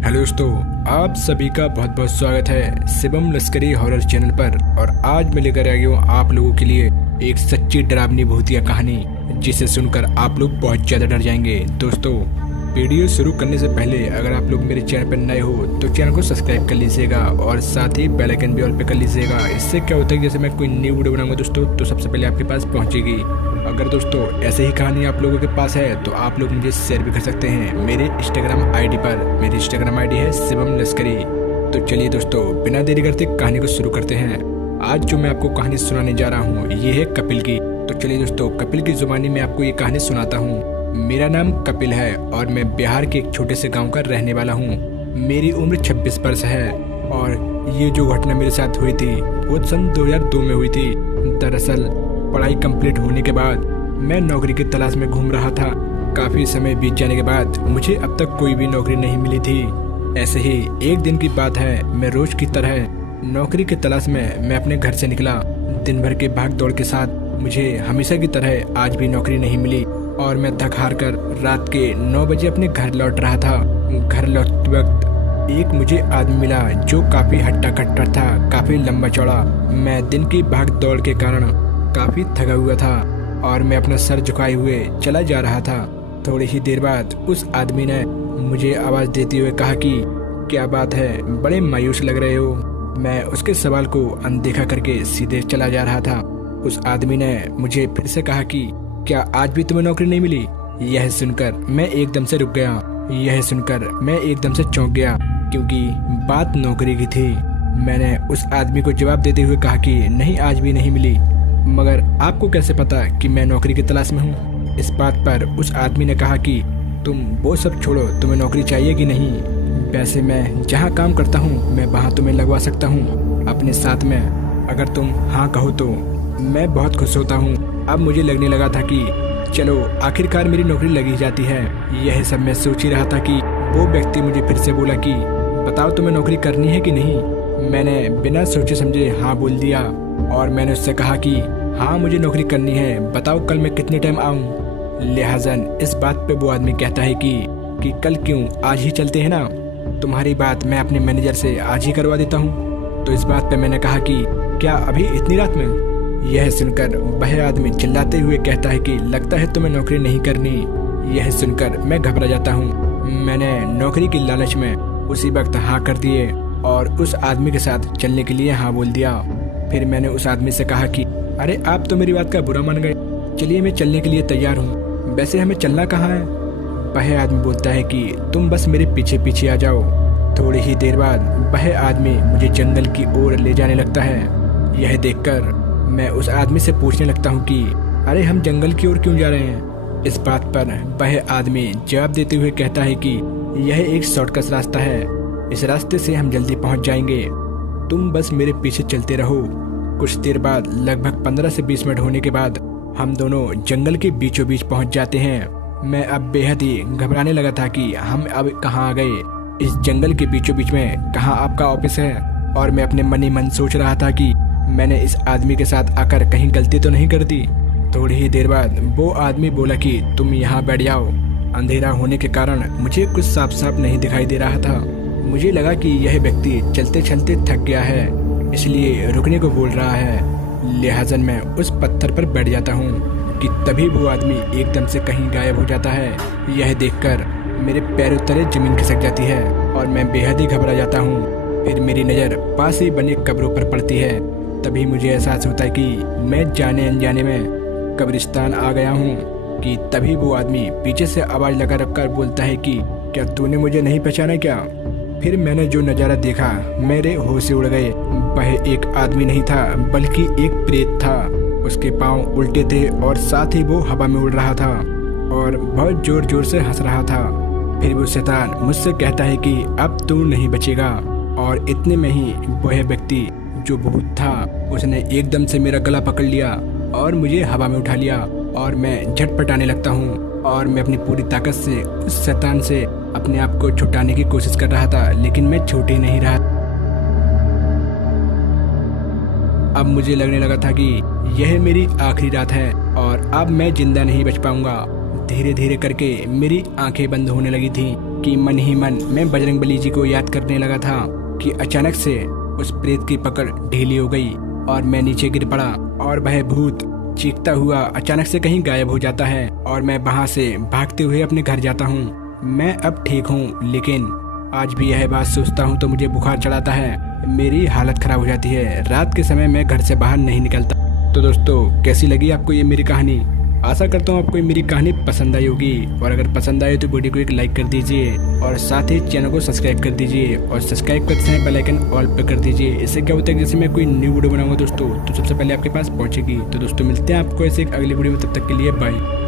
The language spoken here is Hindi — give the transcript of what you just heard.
हेलो दोस्तों, आप सभी का बहुत बहुत स्वागत है शिवम लश्करी हॉरर चैनल पर। और आज मैं लेकर आ गया हूँ आप लोगों के लिए एक सच्ची डरावनी भूतिया कहानी, जिसे सुनकर आप लोग बहुत ज़्यादा डर जाएंगे। दोस्तों, वीडियो शुरू करने से पहले अगर आप लोग मेरे चैनल पर नए हो तो चैनल को सब्सक्राइब कर लीजिएगा और साथ ही बेल आइकन भी ऑल पे कर लीजिएगा। इससे क्या होता है, जैसे मैं कोई न्यू वीडियो बनाऊंगा दोस्तों तो सबसे पहले आपके पास पहुँचेगी। अगर दोस्तों ऐसे ही कहानी आप लोगों के पास है तो आप लोग मुझे शेयर भी कर सकते हैं मेरे इंस्टाग्राम आईडी पर। मेरी इंस्टाग्राम आईडी है शिवम लश्करी। तो चलिए दोस्तों, बिना देरी करते कहानी को शुरू करते हैं। आज जो मैं आपको कहानी सुनाने जा रहा हूँ ये है कपिल की। तो चलिए दोस्तों, कपिल की जुबानी में आपको ये कहानी सुनाता हूँ। मेरा नाम कपिल है और मैं बिहार के एक छोटे से गाँव का रहने वाला हूँ। मेरी उम्र 26 वर्ष है और ये जो घटना मेरे साथ हुई थी वो सन 2002 में हुई थी। दरअसल पढ़ाई कंप्लीट होने के बाद मैं नौकरी की तलाश में घूम रहा था। काफ़ी समय बीत जाने के बाद मुझे अब तक कोई भी नौकरी नहीं मिली थी। ऐसे ही एक दिन की बात है, मैं रोज की तरह नौकरी की तलाश में मैं अपने घर से निकला। दिन भर के भाग दौड़ के साथ मुझे हमेशा की तरह आज भी नौकरी नहीं मिली और मैं थक हार कर रात के 9 बजे अपने घर लौट रहा था। घर लौटते वक्त एक मुझे आदमी मिला जो काफ़ी हट्टा कट्टा था, काफ़ी लंबा चौड़ा। मैं दिन की भाग दौड़ के कारण काफ़ी थका हुआ था और मैं अपना सर झुकाए हुए चला जा रहा था। थोड़ी ही देर बाद उस आदमी ने मुझे आवाज़ देते हुए कहा कि क्या बात है, बड़े मायूस लग रहे हो। मैं उसके सवाल को अनदेखा करके सीधे चला जा रहा था। उस आदमी ने मुझे फिर से कहा कि क्या आज भी तुम्हें नौकरी नहीं मिली। यह सुनकर मैं एकदम से रुक गया। यह सुनकर मैं एकदम से चौंक गया क्योंकि बात नौकरी की थी। मैंने उस आदमी को जवाब देते हुए कहा कि नहीं, आज भी नहीं मिली। मगर आपको कैसे पता कि मैं नौकरी की तलाश में हूँ। इस बात पर उस आदमी ने कहा कि तुम वो सब छोड़ो, तुम्हें नौकरी चाहिए कि नहीं। वैसे मैं जहाँ काम करता हूँ मैं वहाँ तुम्हें लगवा सकता हूँ अपने साथ में। अगर तुम हाँ कहो तो मैं बहुत खुश होता हूँ। अब मुझे लगने लगा था कि चलो आखिरकार मेरी नौकरी लगी जाती है। यह सब मैं सोच ही रहा था कि वो व्यक्ति मुझे फिर से बोला कि बताओ तुम्हें नौकरी करनी है कि नहीं। मैंने बिना सोचे समझे हाँ बोल दिया और मैंने उससे कहा कि हाँ मुझे नौकरी करनी है, बताओ कल मैं कितने टाइम आऊँ। लिहाजन इस बात पे वो आदमी कहता है कि कल क्यों, आज ही चलते हैं ना। तुम्हारी बात मैं अपने मैनेजर से आज ही करवा देता हूँ। तो इस बात पे मैंने कहा कि क्या अभी इतनी रात में। यह सुनकर वह आदमी चिल्लाते हुए कहता है कि लगता है तुम्हें नौकरी नहीं करनी। यह सुनकर मैं घबरा जाता हूँ। मैंने नौकरी की लालच में उसी वक्त हाँ कर दिए और उस आदमी के साथ चलने के लिए हाँ बोल दिया। फिर मैंने उस आदमी से कहा कि अरे आप तो मेरी बात का बुरा मान गए, चलिए मैं चलने के लिए तैयार हूँ। वैसे हमें चलना कहाँ है। वह आदमी बोलता है कि तुम बस मेरे पीछे पीछे आ जाओ। थोड़ी ही देर बाद वह आदमी मुझे जंगल की ओर ले जाने लगता है। यह देखकर मैं उस आदमी से पूछने लगता हूँ कि अरे हम जंगल की ओर क्यों जा रहे हैं। इस बात पर वह आदमी जवाब देते हुए कहता है कि यह एक शॉर्टकट रास्ता है, इस रास्ते से हम जल्दी पहुँच जाएंगे, तुम बस मेरे पीछे चलते रहो। कुछ देर बाद लगभग 15 से 20 मिनट होने के बाद हम दोनों जंगल के बीचों बीच पहुंच जाते हैं। मैं अब बेहद ही घबराने लगा था कि हम अब कहां आ गए। इस जंगल के बीचों बीच में कहां आपका ऑफिस है। और मैं अपने मन ही मन सोच रहा था कि मैंने इस आदमी के साथ आकर कहीं गलती तो नहीं कर दी। थोड़ी ही देर बाद वो आदमी बोला कि तुम यहाँ बैठ जाओ। अंधेरा होने के कारण मुझे कुछ साफ साफ नहीं दिखाई दे रहा था। मुझे लगा कि यह व्यक्ति चलते चलते थक गया है, इसलिए रुकने को बोल रहा है। लिहाजन मैं उस पत्थर पर बैठ जाता हूँ कि तभी वो आदमी एकदम से कहीं गायब हो जाता है। यह देखकर मेरे पैरों तले जमीन खिसक जाती है और मैं बेहद ही घबरा जाता हूँ। फिर मेरी नज़र पास ही बने कब्रों पर पड़ती है। तभी मुझे एहसास होता है कि मैं जाने अनजाने में कब्रिस्तान आ गया हूँ। कि तभी वो आदमी पीछे से आवाज़ लगा रखकर बोलता है कि क्या तूने मुझे नहीं पहचाना क्या। फिर मैंने जो नज़ारा देखा मेरे होश से उड़ गए। वह एक आदमी नहीं था बल्कि एक प्रेत था। उसके पांव उल्टे थे और साथ ही वो हवा में उड़ रहा था और बहुत जोर जोर से हंस रहा था। फिर वो शैतान मुझसे कहता है कि अब तू नहीं बचेगा। और इतने में ही वह व्यक्ति जो भूत था उसने एकदम से मेरा गला पकड़ लिया और मुझे हवा में उठा लिया और मैं झटपटाने लगता हूँ। और मैं अपनी पूरी ताकत से उस शैतान से अपने आप को छुटाने की कोशिश कर रहा था, लेकिन मैं छूट ही नहीं रहा। अब मुझे लगने लगा था कि यह मेरी आखिरी रात है और अब मैं जिंदा नहीं बच पाऊंगा। धीरे धीरे करके मेरी आंखें बंद होने लगी थी कि मन ही मन मैं बजरंगबली जी को याद करने लगा था कि अचानक से उस प्रेत की पकड़ ढीली हो गई और मैं नीचे गिर पड़ा और वह भूत चीखता हुआ अचानक से कहीं गायब हो जाता है और मैं वहां से भागते हुए अपने घर जाता हूँ। मैं अब ठीक हूँ, लेकिन आज भी यह बात सोचता हूँ तो मुझे बुखार चढ़ाता है, मेरी हालत खराब हो जाती है। रात के समय मैं घर से बाहर नहीं निकलता। तो दोस्तों, कैसी लगी आपको ये मेरी कहानी? आशा करता हूँ आपको ये मेरी कहानी पसंद आई होगी, और अगर पसंद आए तो वीडियो को एक लाइक कर दीजिए और साथ ही चैनल को सब्सक्राइब कर दीजिए और सब्सक्राइब करते समय बेल आइकन ऑल पर कर दीजिए। इससे क्या होता है कि जैसे मैं कोई न्यू वीडियो बनाऊंगा दोस्तों तो सबसे पहले आपके पास पहुंचेगी। तो दोस्तों, मिलते हैं आपको ऐसे एक अगली वीडियो में, तब तक के लिए बाय।